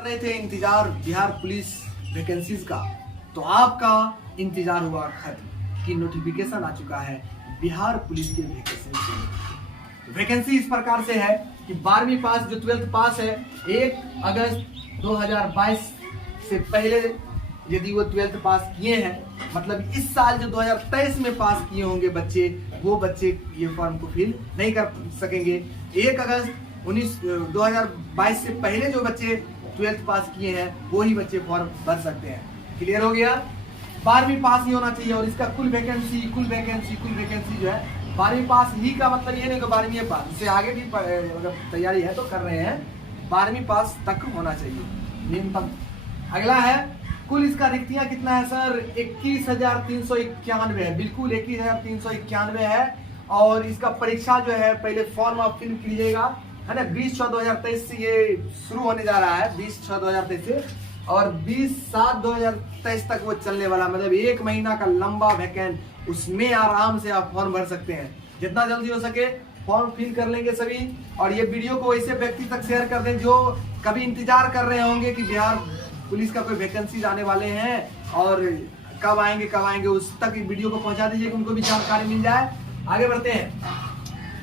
कर रहे थे इंतजार बिहार पुलिस वैकेंसीज का, तो आपका इंतजार हुआ खत्म कि नोटिफिकेशन आ चुका है बिहार पुलिस के वैकेंसी के। वैकेंसी इस प्रकार से है कि 12वीं पास जो 12th पास है 1 अगस्त 2022 से पहले यदि वो 12th पास किए हैं, मतलब इस साल जो 2023 में पास किए होंगे बच्चे, वो बच्चे ये फॉर्म को फिल नहीं कर सकेंगे। 1 अगस्त 2022 से पहले जो बच्चे 12th पास किए हैं वो ही बच्चे फॉर्म भर सकते हैं। क्लियर हो गया? 12वीं पास ही होना चाहिए। और इसका कुल वैकेंसी जो है 12वीं पास ही का मतलब ये नहीं कि 12वीं पास, इससे आगे भी अगर तैयारी है तो कर रहे हैं, 12वीं पास तक होना चाहिए न्यूनतम। अगला है कुल इसका रिक्तियां कितना है सर? 21,391 है, बिल्कुल 21,391 है। और इसका परीक्षा जो है पहले फॉर्म आप फिल कीजिएगा, है ना। 20/6/2023 से ये शुरू होने जा रहा है, 20/6/2023 से, और 20/7/2023 तक वो चलने वाला, मतलब 1 महीना का लंबा वैकेंट, उसमें आराम से आप फॉर्म भर सकते हैं। जितना जल्दी हो सके फॉर्म फिल कर लेंगे सभी। और ये वीडियो को ऐसे व्यक्ति तक शेयर कर दें जो कभी इंतजार कर रहे होंगे कि बिहार पुलिस का कोई वैकेंसी आने वाले हैं और कब आएंगे, उस तक वीडियो को पहुंचा दीजिए कि उनको भी जानकारी मिल जाए। आगे बढ़ते हैं।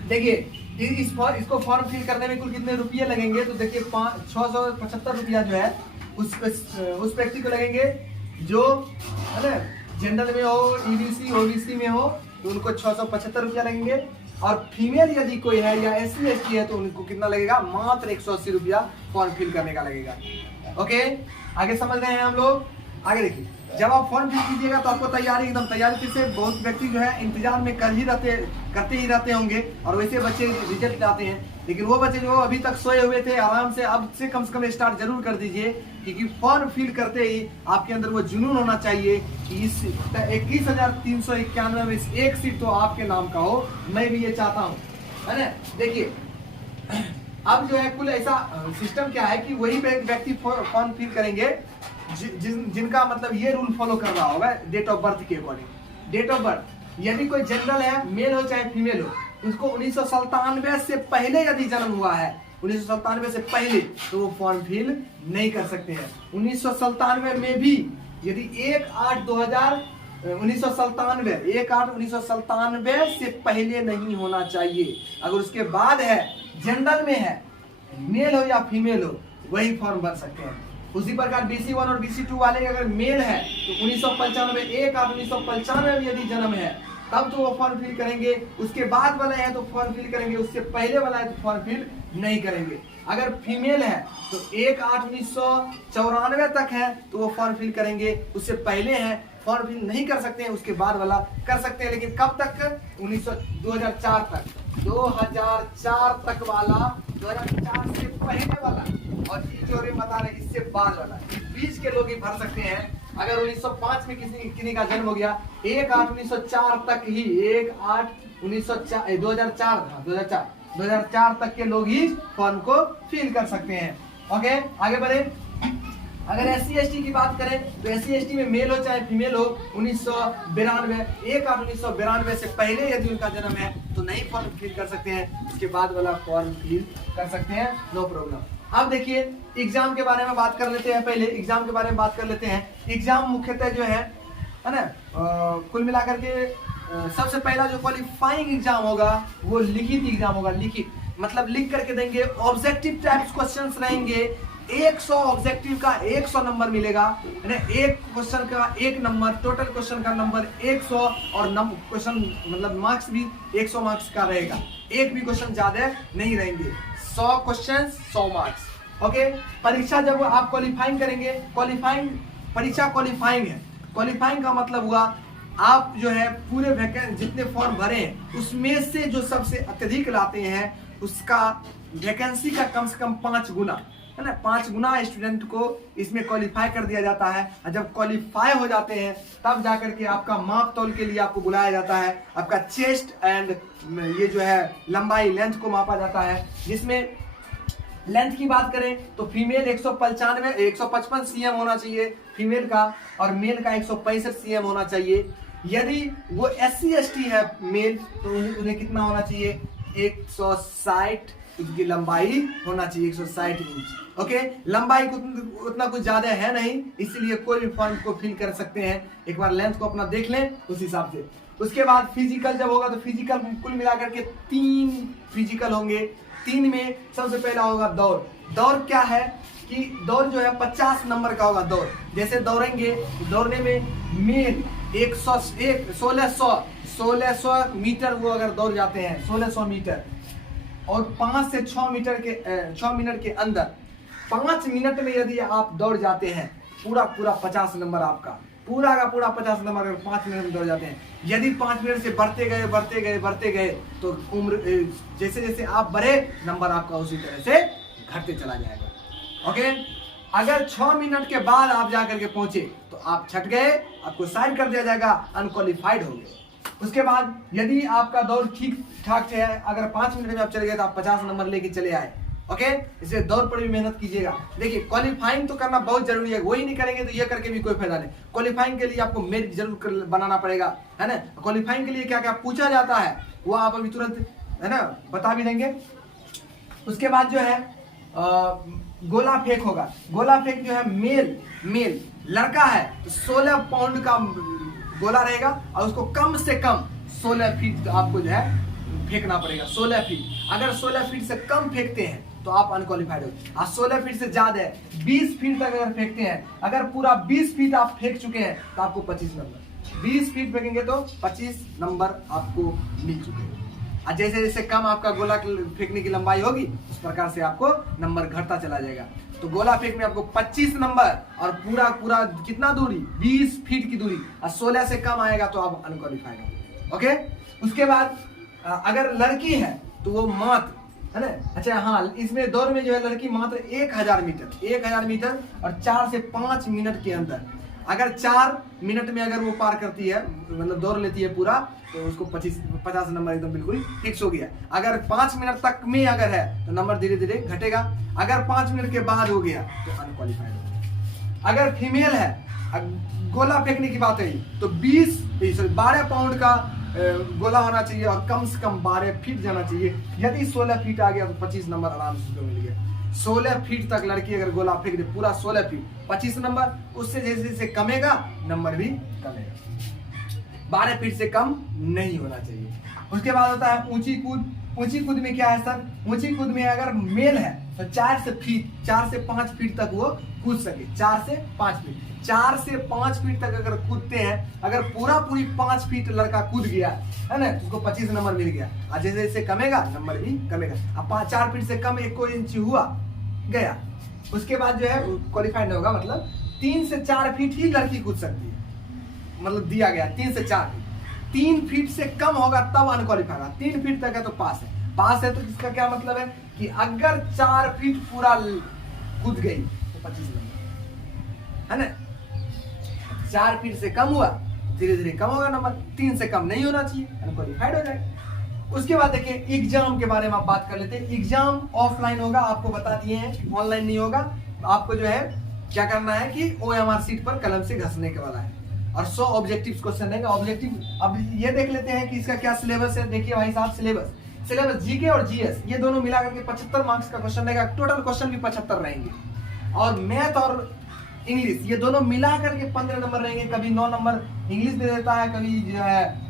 देखिए इसको फॉर्म फिल करने में कुल कितने रुपये लगेंगे, तो देखिए 675 रुपया जो है उस व्यक्ति को लगेंगे जो, है ना, जनरल में हो, ईबीसी ओबीसी में हो तो उनको 675 रुपया लगेंगे। और फीमेल यदि कोई है या SC ST है तो उनको कितना लगेगा? मात्र 180 रुपया फॉर्म फिल करने का लगेगा। ओके, आगे समझ रहे हैं हम लोग। आगे देखिए, जब आप फॉर्म फिल कीजिएगा तो आपको एकदम तैयारी से, बहुत व्यक्ति जो है इंतजार में करते ही रहते होंगे, और वैसे बच्चे रिजल्ट आते हैं। लेकिन वो बच्चे जो अभी तक सोए हुए थे, आराम से अब से कम स्टार्ट जरूर कर दीजिए, क्योंकि फॉर्म फिल करते ही आपके अंदर वो जुनून होना चाहिए कि इस 21,391 में एक सीट तो आपके नाम का हो। मैं भी ये चाहता हूँ, है ना। देखिए अब जो है कुल ऐसा सिस्टम क्या है कि वही व्यक्ति फॉर्म फिल करेंगे जिनका मतलब ये रूल फॉलो कर रहा होगा डेट ऑफ बर्थ के अकॉर्डिंग। डेट ऑफ बर्थ यदि कोई जनरल है, मेल हो चाहे फीमेल हो, उसको 1997 से पहले यदि जन्म हुआ है, 1997 से पहले, तो वो फॉर्म फिल नहीं कर सकते हैं। 1997 में भी यदि 1/8/1997 से पहले नहीं होना चाहिए। अगर उसके बाद है, जनरल में है, मेल हो या फीमेल हो, वही फॉर्म भर सकते हैं। उसी प्रकार BC1 और BC2 वाले अगर मेल है तो 1995 1/8/1995 में यदि जन्म है तब तो वो फॉर्म फिल करेंगे। उसके बाद वाला है तो फॉर्म फिल करेंगे, उससे पहले वाला है तो फॉर्म फिल नहीं करेंगे। अगर फीमेल है तो 1/8/1994 तक है तो वो फॉर्म फिल करेंगे, उससे पहले है फॉर्म फिल नहीं कर सकते हैं, उसके बाद वाला कर सकते हैं। लेकिन कब तक? 2004 तक, 2004 तक वाला, 2004 से पहले वाला, और जो बता रहे इससे बाद वाला, बीच के लोग ही भर सकते हैं। अगर 1905 में किसी का जन्म हो गया, 1/8/1904 तक ही, 2004 तक के लोग ही फॉर्म को फिल कर सकते हैं। ओके, आगे बढ़े। अगर SC ST की बात करें तो SC ST में मेल हो चाहे फीमेल हो, 1992 1/8/1992 से पहले यदि उनका जन्म है तो नहीं फॉर्म फिल कर सकते हैं, उसके बाद वाला फॉर्म फिल कर सकते हैं, नो प्रॉब्लम। अब देखिए एग्जाम के बारे में बात कर लेते हैं। पहले एग्जाम के बारे में बात कर लेते हैं। एग्जाम मुख्यतः जो है ना, कुल मिलाकर के सबसे पहला जो क्वालिफाइंग एग्जाम होगा वो लिखित एग्जाम होगा। लिखित मतलब लिख करके देंगे, ऑब्जेक्टिव टाइप्स क्वेश्चंस रहेंगे। 100 ऑब्जेक्टिव का 100 नंबर मिलेगा, है ना। एक क्वेश्चन का 1 नंबर, टोटल क्वेश्चन का नंबर 100, और क्वेश्चन मतलब मार्क्स भी 100 मार्क्स का रहेगा। एक भी क्वेश्चन ज्यादा नहीं रहेंगे। 100 क्वेश्चन 100 मार्क्स। ओके, परीक्षा जब आप क्वालिफाइंग करेंगे, परीक्षा क्वालिफाइंग है। क्वालिफाइंग का मतलब हुआ आप जो है पूरे वैकेंसी जितने फॉर्म भरे हैं उसमें से जो सबसे अत्यधिक लाते हैं उसका वैकेंसी का कम से कम 5 गुना, है ना, 5 गुना स्टूडेंट को इसमें क्वालिफाई कर दिया जाता है। और जब क्वालिफाई हो जाते हैं तब जाकर के आपका माप तौल के लिए आपको बुलाया जाता है। आपका चेस्ट एंड ये जो है लंबाई, लेंथ को मापा जाता है, जिसमें लेंथ की बात करें तो फीमेल 155 cm होना चाहिए फीमेल का, और मेल का 165 cm होना चाहिए। यदि वो SC ST है मेल तो उन्हें कितना होना चाहिए? 160 उसकी लंबाई होना चाहिए 160 इंच। ओके, लंबाई उतना कुछ ज्यादा है नहीं, इसीलिए कोई भी फॉर्म को फिल कर सकते हैं। एक बार लेंथ को अपना देख लें उस हिसाब से। उसके बाद फिजिकल जब होगा तो फिजिकल कुल मिलाकर के 3 फिजिकल होंगे। 3 में सबसे पहला होगा दौड़। दौड़ क्या है कि दौड़ जो है 50 नंबर का होगा दौड़। जैसे दौड़ेंगे, दौड़ने में मेन 1600 मीटर वो अगर दौड़ जाते हैं 1600 मीटर, और 5 से 6 मिनट के अंदर 5 मिनट में यदि आप दौड़ जाते हैं, पूरा 50 नंबर आपका, पूरा का पूरा 50 नंबर अगर 5 मिनट में दौड़ जाते हैं। यदि 5 मिनट से बढ़ते गए तो उम्र जैसे जैसे आप बढ़े, नंबर आपका उसी तरह से घटते चला जाएगा। ओके, अगर 6 मिनट के बाद आप जाकर के पहुंचे तो आप छट गए, आपको साइन कर दिया जाएगा, अनक्वालिफाइड हो गए। उसके बाद यदि आपका दौड़ ठीक ठाक है, अगर 5 मिनट में आप चले गए तो आप 50 नंबर लेके चले आए। ओके, इसलिए दौड़ पर भी मेहनत कीजिएगा। देखिए, क्वालिफाइंग तो करना बहुत जरूरी है, वही नहीं करेंगे तो ये करके भी कोई फायदा नहीं। क्वालिफाइंग के लिए आपको मेरिट जरूर बनाना पड़ेगा, है ना। क्वालिफाइंग के लिए क्या क्या पूछा जाता है वो आप अभी तुरंत, है ना, बता भी देंगे। उसके बाद जो है गोला फेंक होगा। गोला फेंक जो है मेल लड़का है तो 16 पाउंड का गोला रहेगा, और उसको कम से कम 16 फीट आपको जो है फेंकना पड़ेगा। 16 फीट, अगर 16 फीट से कम फेंकते हैं तो आप अनक्वालिफाइड हो। 16 फीट से ज्यादा है, 20 फीट तक अगर फेंकते हैं, अगर पूरा 20 फीट आप फेंक चुके हैं तो आपको 25 नंबर, 20 फीट फेंकेंगे तो 25 नंबर आपको मिल चुके हैं। और जैसे जैसे कम आपका गोला फेंकने की लंबाई होगी, उस प्रकार से आपको नंबर घटता चला जाएगा। तो गोला फेंक में आपको 25 नंबर, और पूरा कितना दूरी, 20 फीट की दूरी, और 16 से कम आएगा तो आप अनक्वालिफाइड हो। ओके, उसके बाद अगर लड़की है तो वो मात्र, है ना, अच्छा हाँ, इसमें दौड़ में जो है लड़की मात्र 1000 मीटर और 4 से 5 मिनट के अंदर, अगर 4 मिनट में अगर वो पार करती है, मतलब दौड़ लेती है पूरा, तो उसको 50 नंबर एकदम बिल्कुल फिक्स हो गया। अगर 5 मिनट तक में अगर है तो नंबर धीरे धीरे घटेगा, अगर 5 मिनट के बाद हो गया तो अनक्वालिफाइड हो गया। अगर फीमेल है, गोला फेंकने की बात है तो 12 पाउंड का गोला होना चाहिए, और कम से कम 12 फीट जाना चाहिए। यदि 16 फीट आ गया तो 25 नंबर आराम से उसको मिल गया। 16 फीट तक लड़की अगर गोला फेंक दे, पूरा 16 फीट, 25 नंबर। उससे जैसे जैसे कमेगा नंबर भी कमेगा, 12 फीट से कम नहीं होना चाहिए। उसके बाद होता है ऊंची कूद। ऊंची कूद में क्या है सर, ऊंची कूद में अगर मेल है तो 4 से 5 फीट तक वो कूद सके। 4 से 5 फीट तक अगर कूदते हैं, अगर पूरी 5 फीट लड़का कूद गया, है ना, तो उसको 25 नंबर मिल गया। और जैसे जैसे कमेगा नंबर भी कमेगा। अब 4 फीट से कम 1 इंच हुआ गया, उसके बाद जो है क्वालिफाइड होगा। मतलब 3 से 4 फीट ही लड़की कूद सकती है, मतलब दिया गया 3 से 4 फीट। 3 फीट से कम होगा तब अनक्वालिफाइड होगा। 3 फीट तक है तो पास है। पास है तो इसका क्या मतलब है कि अगर 4 फीट पूरा कूद गई तो 25 नंबर, है ना। 4 फीट से कम हुआ, धीरे धीरे कम होगा नंबर, 3 से कम नहीं होना चाहिए, अनक्वालिफाइड हो जाएगा। उसके बाद देखिए एग्जाम के बारे में आप बात कर लेते हैं। एग्जाम ऑफलाइन होगा, आपको बता दिए हैं, ऑनलाइन नहीं होगा। आपको जो है क्या करना है कि OMR सीट पर कलम से घसने के वाला है, और 100 ऑब्जेक्टिव क्वेश्चन रहेगा। ऑब्जेक्टिव अब ये देख लेते हैं कि इसका क्या सिलेबस है। देखिए भाई साहब, सिलेबस जीके और जीएस ये दोनों मिलाकर के 75 मार्क्स का क्वेश्चन रहेगा। टोटल क्वेश्चन भी 75 रहेंगे, और मैथ और इंग्लिश ये दोनों मिलाकर के 15 नंबर रहेंगे। कभी 9 नंबर इंग्लिश दे देता है, कभी जो है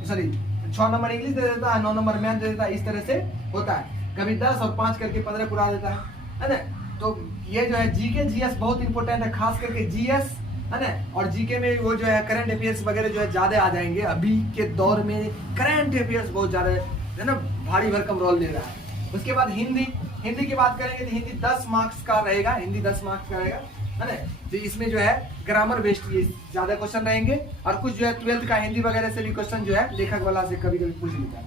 6 नंबर इंग्लिश दे देता है, 9 नंबर मैथ दे देता है, इस तरह से होता है। कभी 10 और 5 करके 15 पूरा देता है ना। तो ये जो है जीके जीएस बहुत इंपॉर्टेंट है, खास करके जीएस, है ना। और जीके में वो जो है करंट अफेयर्स वगैरह जो है ज्यादा आ जाएंगे। अभी के दौर में करंट अफेयर्स बहुत ज्यादा, है ना, भारी भरकम रोल ले रहा है। उसके बाद हिंदी की बात करेंगे तो हिंदी 10 मार्क्स का रहेगा, है ना। तो इसमें जो है ग्रामर बेस्ड ये ज्यादा क्वेश्चन रहेंगे, और कुछ जो है 12th का हिंदी वगैरह से भी क्वेश्चन जो है लेखक वाला से कभी कभी पूछ लेता है।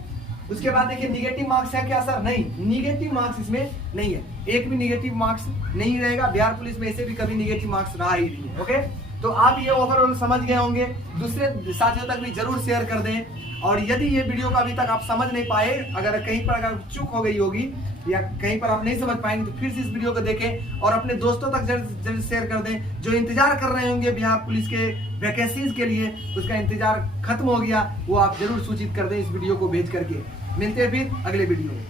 उसके बाद देखिए निगेटिव मार्क्स है क्या सर? नहीं, निगेटिव मार्क्स इसमें नहीं है, एक भी निगेटिव मार्क्स नहीं रहेगा। बिहार पुलिस में ऐसे भी कभी निगेटिव मार्क्स रहा ही नहीं है। ओके, तो आप ये ओवरऑल समझ गए होंगे। दूसरे साथियों तक भी जरूर शेयर कर दें। और यदि ये वीडियो का अभी तक आप समझ नहीं पाए, अगर कहीं पर अगर चूक हो गई होगी या कहीं पर आप नहीं समझ पाएंगे, तो फिर से इस वीडियो को देखें और अपने दोस्तों तक जरूर शेयर कर दें। जो इंतजार कर रहे होंगे बिहार पुलिस के वैकेंसीज के लिए, उसका इंतजार खत्म हो गया, वो आप जरूर सूचित कर दें इस वीडियो को भेज करके। मिलते हैं फिर अगले वीडियो में।